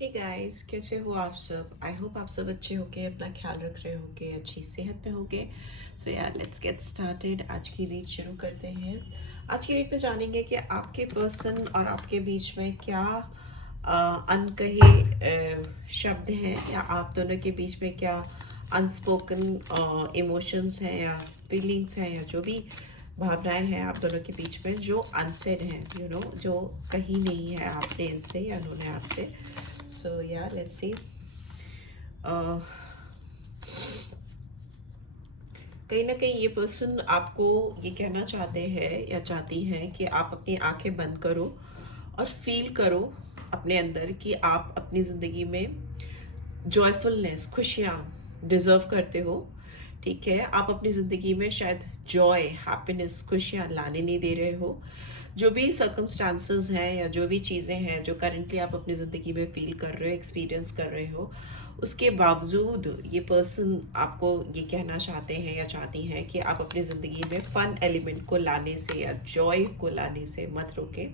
Hey guys, कैसे हो आप सब? आई होप आप सब अच्छे होगे, अपना ख्याल रख रहे होगे, अच्छी सेहत में होगे। सो यार, लेट्स गेट स्टार्टेड। आज की रीड शुरू करते हैं। आज की रीड में जानेंगे कि आपके पर्सन और आपके बीच में क्या अनकहे शब्द हैं, या आप दोनों के बीच में क्या अनस्पोकन इमोशंस हैं या फीलिंग्स हैं, या जो भी भावनाएं हैं आप दोनों के बीच में जो अनसेड हैं, जो कहीं नहीं है आपने इनसे या उन्होंने आपसे। So yeah, let's see. uh, कहीं ना कहीं ये पर्सन आपको ये कहना चाहते हैं या चाहती हैं कि आप अपनी आंखें बंद करो और फील करो अपने अंदर कि आप अपनी ज़िंदगी में जॉयफुलनेस, खुशियाँ डिज़र्व करते हो। ठीक है, आप अपनी ज़िंदगी में शायद जॉय, हैप्पीनेस, खुशियाँ लाने नहीं दे रहे हो। जो भी सर्कमस्टांसेस हैं या जो भी चीज़ें हैं जो करंटली आप अपनी ज़िंदगी में फील कर रहे हो, एक्सपीरियंस कर रहे हो, उसके बावजूद ये पर्सन आपको ये कहना चाहते हैं या चाहती हैं कि आप अपनी ज़िंदगी में फ़न एलिमेंट को लाने से या जॉय को लाने से मत रोके।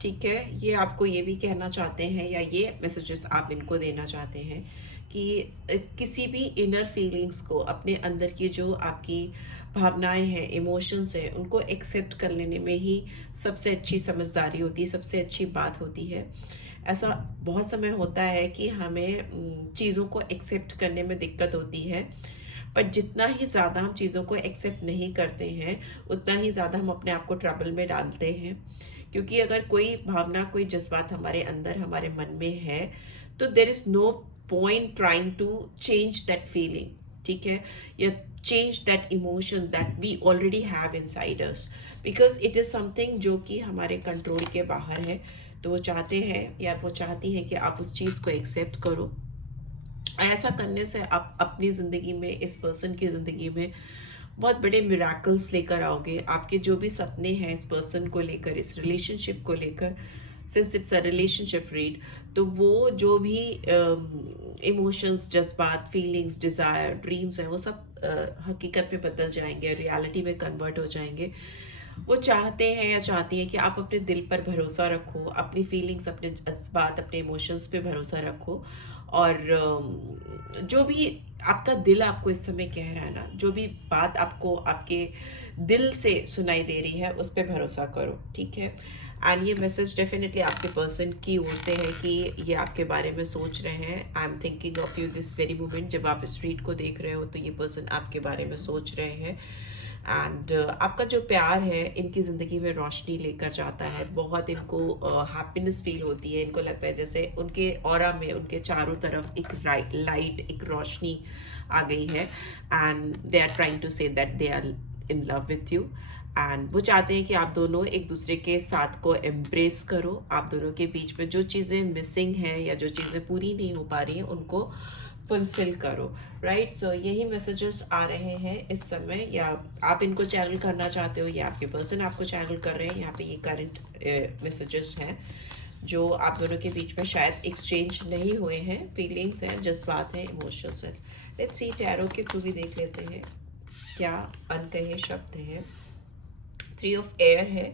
ठीक है, ये आपको ये भी कहना चाहते हैं या ये मैसेजेस आप इनको देना चाहते हैं कि किसी भी इनर फीलिंग्स को, अपने अंदर की जो आपकी भावनाएं हैं, इमोशंस हैं, उनको एक्सेप्ट कर लेने में ही सबसे अच्छी समझदारी होती है, सबसे अच्छी बात होती है। ऐसा बहुत समय होता है कि हमें चीज़ों को एक्सेप्ट करने में दिक्कत होती है, पर जितना ही ज़्यादा हम चीज़ों को एक्सेप्ट नहीं करते हैं उतना ही ज़्यादा हम अपने आप को ट्रबल में डालते हैं। क्योंकि अगर कोई भावना, कोई जज्बात हमारे अंदर, हमारे मन में है, तो there is no point trying to change that feeling. ठीक है, या change that emotion that we already have inside us, because it is something जो कि हमारे कंट्रोल के बाहर है। तो वो चाहते हैं या वो चाहती हैं कि आप उस चीज़ को एक्सेप्ट करो, और ऐसा करने से आप अपनी ज़िंदगी में, इस पर्सन की ज़िंदगी में बहुत बड़े मिराकल्स लेकर आओगे। आपके जो भी सपने हैं इस पर्सन को लेकर, इस रिलेशनशिप को लेकर, since it's a relationship read, तो वो जो भी इमोशंस, जज्बात, फीलिंग्स, डिज़ायर, ड्रीम्स हैं, वो सब हकीकत में बदल जाएंगे, रियलिटी में कन्वर्ट हो जाएंगे। वो चाहते हैं या चाहती हैं कि आप अपने दिल पर भरोसा रखो, अपनी फीलिंग्स, अपने जज्बात, अपने इमोशंस पे भरोसा रखो, और जो भी आपका दिल आपको इस समय कह रहा है ना, जो भी बात आपको आपके दिल से सुनाई दे रही है, उस पर भरोसा करो। ठीक है, एंड ये मैसेज डेफिनेटली आपके पर्सन की ओर से है कि ये आपके बारे में सोच रहे हैं। I am thinking of you this very moment. जब आप इस रीड को देख रहे हो तो ये पर्सन आपके बारे में सोच रहे हैं, एंड आपका जो प्यार है इनकी ज़िंदगी में रोशनी लेकर जाता है। बहुत इनको हैप्पीनेस फील होती है। इनको लगता है जैसे उनके ऑरा में, उनके चारों तरफ एक लाइट, एक रोशनी आ गई है, and they are trying to say that they are in love with you. And वो चाहते हैं कि आप दोनों एक दूसरे के साथ को एम्ब्रेस करो। आप दोनों के बीच में जो चीज़ें मिसिंग हैं या जो चीज़ें पूरी नहीं हो पा रही हैं, उनको फुलफिल करो। राइट, सो यही मैसेजेस आ रहे हैं इस समय, या आप इनको चैनल करना चाहते हो या आपके पर्सन आपको चैनल कर रहे हैं। यहाँ पे ये करंट मैसेजेस हैं जो आप दोनों के बीच में शायद एक्सचेंज नहीं हुए हैं, फीलिंग्स हैं, जज्बात हैं, इमोशंस हैं। लेट्स सी, टैरो के थ्रू भी देख लेते हैं क्या अनकहे शब्द हैं। 3 ऑफ एयर है।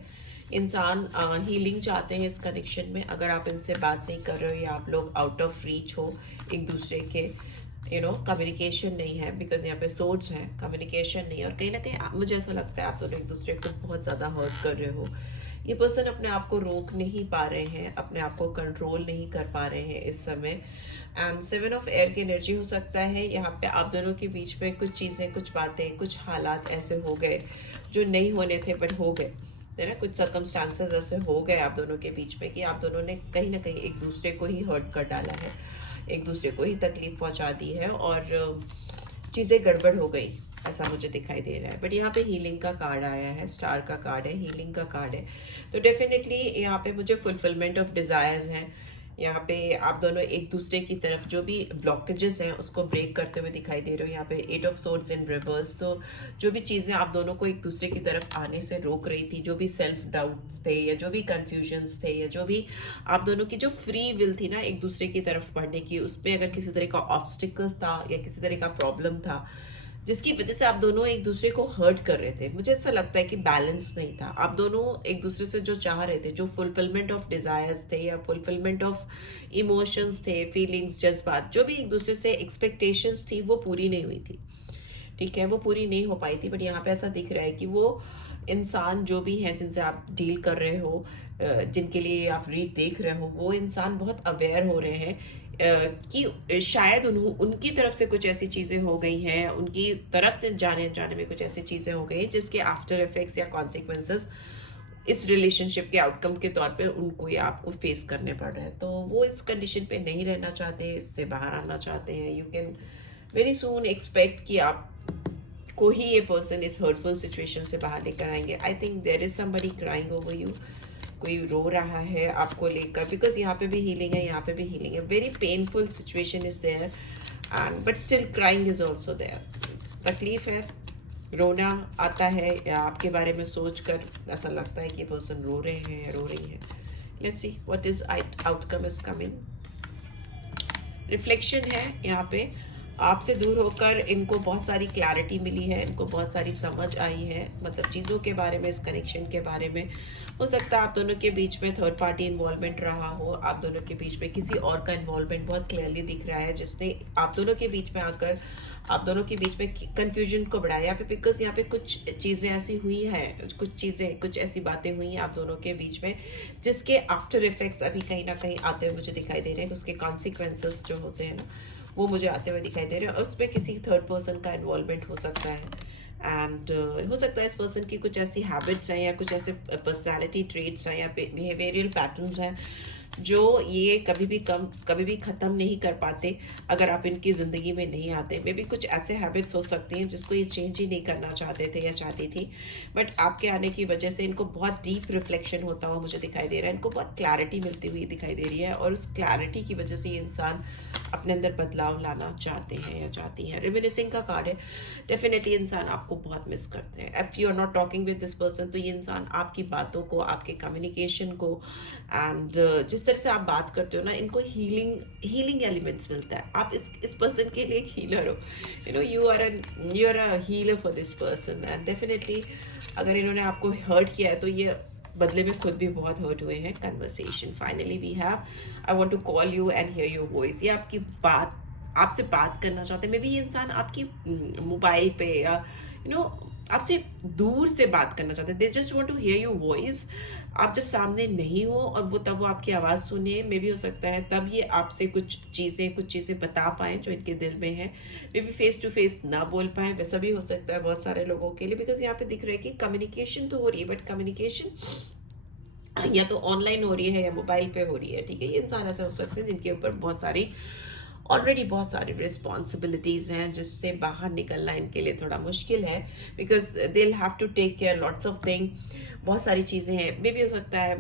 इंसान हीलिंग चाहते हैं इस कनेक्शन में। अगर आप इनसे बात नहीं कर रहे हो या आप लोग आउट ऑफ रीच हो एक दूसरे के, कम्युनिकेशन नहीं है, बिकॉज यहाँ पे सोर्स हैं, कम्युनिकेशन नहीं है, और कहीं ना कहीं मुझे ऐसा लगता है आप दोनों एक दूसरे को बहुत ज़्यादा हर्ट कर रहे हो। ये पर्सन अपने आप को रोक नहीं पा रहे हैं, अपने आप को कंट्रोल नहीं कर पा रहे हैं इस समय। एंड 7 ऑफ एयर की एनर्जी हो सकता है यहाँ पे आप दोनों के बीच में कुछ चीज़ें, कुछ बातें, कुछ हालात ऐसे हो गए जो नहीं होने थे बट हो गए, है ना। कुछ सर्कमस्टांसेस ऐसे हो गए आप दोनों के बीच में कि आप दोनों ने कहीं ना कहीं एक दूसरे को ही हर्ट कर डाला है, एक दूसरे को ही तकलीफ पहुंचा दी है, और चीज़ें गड़बड़ हो गई, ऐसा मुझे दिखाई दे रहा है। बट यहाँ पे हीलिंग का कार्ड आया है, स्टार का कार्ड है, हीलिंग का कार्ड है। तो डेफिनेटली यहाँ पे मुझे फुलफिलमेंट ऑफ डिज़ायर्स हैं। यहाँ पे आप दोनों एक दूसरे की तरफ जो भी ब्लॉकेजेस हैं उसको ब्रेक करते हुए दिखाई दे रहे हो। यहाँ पे 8 ऑफ सोर्ड्स इन रिवर्स। तो जो भी चीज़ें आप दोनों को एक दूसरे की तरफ आने से रोक रही थी, जो भी सेल्फ डाउट थे या जो भी कन्फ्यूजन्स थे या जो भी आप दोनों की जो फ्री विल थी ना एक दूसरे की तरफ बढ़ने की, उसमें अगर किसी तरह का ऑब्स्टिकल्स था या किसी तरह का प्रॉब्लम था, जिसकी वजह से आप दोनों एक दूसरे को हर्ट कर रहे थे। मुझे ऐसा लगता है कि बैलेंस नहीं था। आप दोनों एक दूसरे से जो चाह रहे थे, जो फुलफिलमेंट ऑफ डिजायर्स थे या फुलफिलमेंट ऑफ इमोशंस थे, फीलिंग्स, जज्बात, जो भी एक दूसरे से एक्सपेक्टेशंस थी, वो पूरी नहीं हुई थी। ठीक है, वो पूरी नहीं हो पाई थी। बट यहाँ पे ऐसा दिख रहा है कि वो इंसान जो भी हैं जिनसे आप डील कर रहे हो, जिनके लिए आप रीड देख रहे हो, वो इंसान बहुत अवेयर हो रहे हैं कि शायद उनकी तरफ से कुछ ऐसी चीज़ें हो गई हैं, उनकी तरफ से जाने जाने में कुछ ऐसी चीज़ें हो गई जिसके आफ्टर इफेक्ट्स या कॉन्सिक्वेंसेस इस रिलेशनशिप के आउटकम के तौर पे उनको या आपको फेस करने पड़ रहे हैं। तो वो इस कंडीशन पे नहीं रहना चाहते, इससे बाहर आना चाहते हैं। You can very soon expect कि आप को ही ये पर्सन इस हर्टफुल सिचुएशन से बाहर लेकर आएंगे। I think there is somebody crying over you. कोई रो रहा है आपको लेकर, बिकॉज यहाँ पे भी हीलिंग है, यहाँ पे भी हीलिंग है। Very painful situation is there and but still crying is also there. तकलीफ है, रोना आता है, या आपके बारे में सोचकर ऐसा लगता है कि पर्सन रो रहे हैं, रो रही है। Let's see what is outcome is coming. Reflection है यहाँ पे। आपसे दूर होकर इनको बहुत सारी क्लैरिटी मिली है, इनको बहुत सारी समझ आई है, मतलब चीज़ों के बारे में, इस कनेक्शन के बारे में। हो सकता है आप दोनों के बीच में थर्ड पार्टी इन्वॉल्वमेंट रहा हो, आप दोनों के बीच में किसी और का इन्वॉल्वमेंट बहुत क्लियरली दिख रहा है, जिसने आप दोनों के बीच में आकर आप दोनों के बीच में कन्फ्यूजन को बढ़ाया। यहाँ पे बिकॉज यहाँ पे कुछ चीज़ें ऐसी हुई हैं, कुछ ऐसी बातें हुई हैं आप दोनों के बीच में, जिसके आफ्टर इफेक्ट्स अभी कहीं ना कहीं आते हुए मुझे दिखाई दे रहे हैं। उसके कॉन्सिक्वेंसेस जो होते हैं ना, वो मुझे आते हुए दिखाई दे रहे हैं। और उसमें किसी थर्ड पर्सन का इन्वॉल्वमेंट हो सकता है। एंड हो सकता है इस पर्सन की कुछ ऐसी हैबिट्स हैं या कुछ ऐसे पर्सनालिटी ट्रेट्स हैं या बिहेवियरल पैटर्न्स हैं जो ये कभी भी ख़त्म नहीं कर पाते अगर आप इनकी ज़िंदगी में नहीं आते। मे बी कुछ ऐसे हैबिट्स हो सकती हैं जिसको ये चेंज ही नहीं करना चाहते थे या चाहती थी, बट आपके आने की वजह से इनको बहुत डीप रिफ्लेक्शन होता हुआ मुझे दिखाई दे रहा है। इनको बहुत क्लैरिटी मिलती हुई दिखाई दे रही है और उस क्लैरिटी की वजह से ये इंसान अपने अंदर बदलाव लाना चाहते हैं या चाहती हैं। रिमिनिसिंग का कार्ड है। डेफिनेटली इंसान आपको बहुत मिस करते हैं। If you are not talking with this person, तो ये इंसान आपकी बातों को, आपके कम्युनिकेशन को एंड जिस तरह से आप बात करते हो ना, इनको हीलिंग एलिमेंट्स मिलता है। आप इस पर्सन के लिए एक हीलर हो। You are a healer for this person and definitely अगर इन्होंने आपको हर्ट किया है तो ये बदले में खुद भी बहुत हर्ट हुए हैं। Conversation finally we have, I want to call you and hear your voice. ये आपकी बात, आपसे बात करना चाहते हैं। मे बी ये इंसान आपकी मोबाइल पे या आपसे दूर से बात करना चाहते हैं। They just want to hear your voice. आप जब सामने नहीं हो और वो आपकी आवाज़ सुने, मे बी हो सकता है तब ये आपसे कुछ चीज़ें बता पाएँ जो इनके दिल में है। Maybe face to face ना बोल पाएँ, वैसा भी हो सकता है बहुत सारे लोगों के लिए। बिकॉज यहाँ पे दिख रहा है कि कम्युनिकेशन तो हो रही है, बट कम्युनिकेशन या तो ऑनलाइन हो रही है या मोबाइल पे हो रही है। ठीक है, ये इंसान ऐसे हो सकते हैं जिनके ऊपर ऑलरेडी बहुत सारी रिस्पॉन्सिबिलिटीज़ हैं, जिससे बाहर निकलना इनके लिए थोड़ा मुश्किल है। Because they will have to take care lots of thing. बहुत सारी चीज़ें हैं। मे भी हो सकता है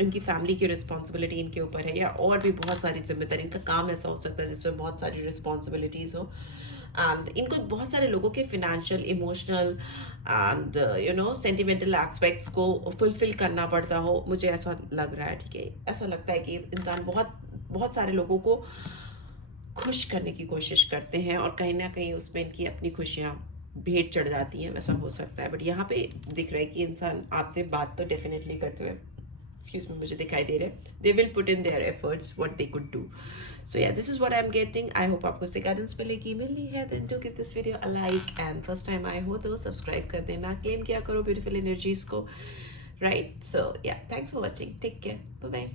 उनकी फैमिली की रिस्पॉन्सिबिलिटी इनके ऊपर है, या और भी बहुत सारी जिम्मेदारी। इनका काम ऐसा हो सकता है जिसमें बहुत सारी रिस्पॉन्सिबिलिटीज़ हो एंड इनको बहुत सारे लोगों के financial, emotional and sentimental aspects को फुलफिल करना पड़ता हो। मुझे ऐसा लग रहा है। ठीक है, ऐसा लगता है कि इंसान बहुत सारे लोगों को खुश करने की कोशिश करते हैं और कहीं ना कहीं उसमें इनकी अपनी खुशियाँ भेंट चढ़ जाती हैं, वैसा हो सकता है। बट यहाँ पे दिख रहा है कि इंसान आपसे बात तो डेफिनेटली करते हुए एक्सक्यूज में मुझे दिखाई दे रहे हैं। They will put in their efforts what they could do. So ya this is what I am getting. I hope आपको इससे गाइडेंस मिली है। Then do give this video a like and first time आए हो तो subscribe कर देना। Claim किया करो ब्यूटीफुल एनर्जीज को, right? So ya thanks for watching, take care, bye bye.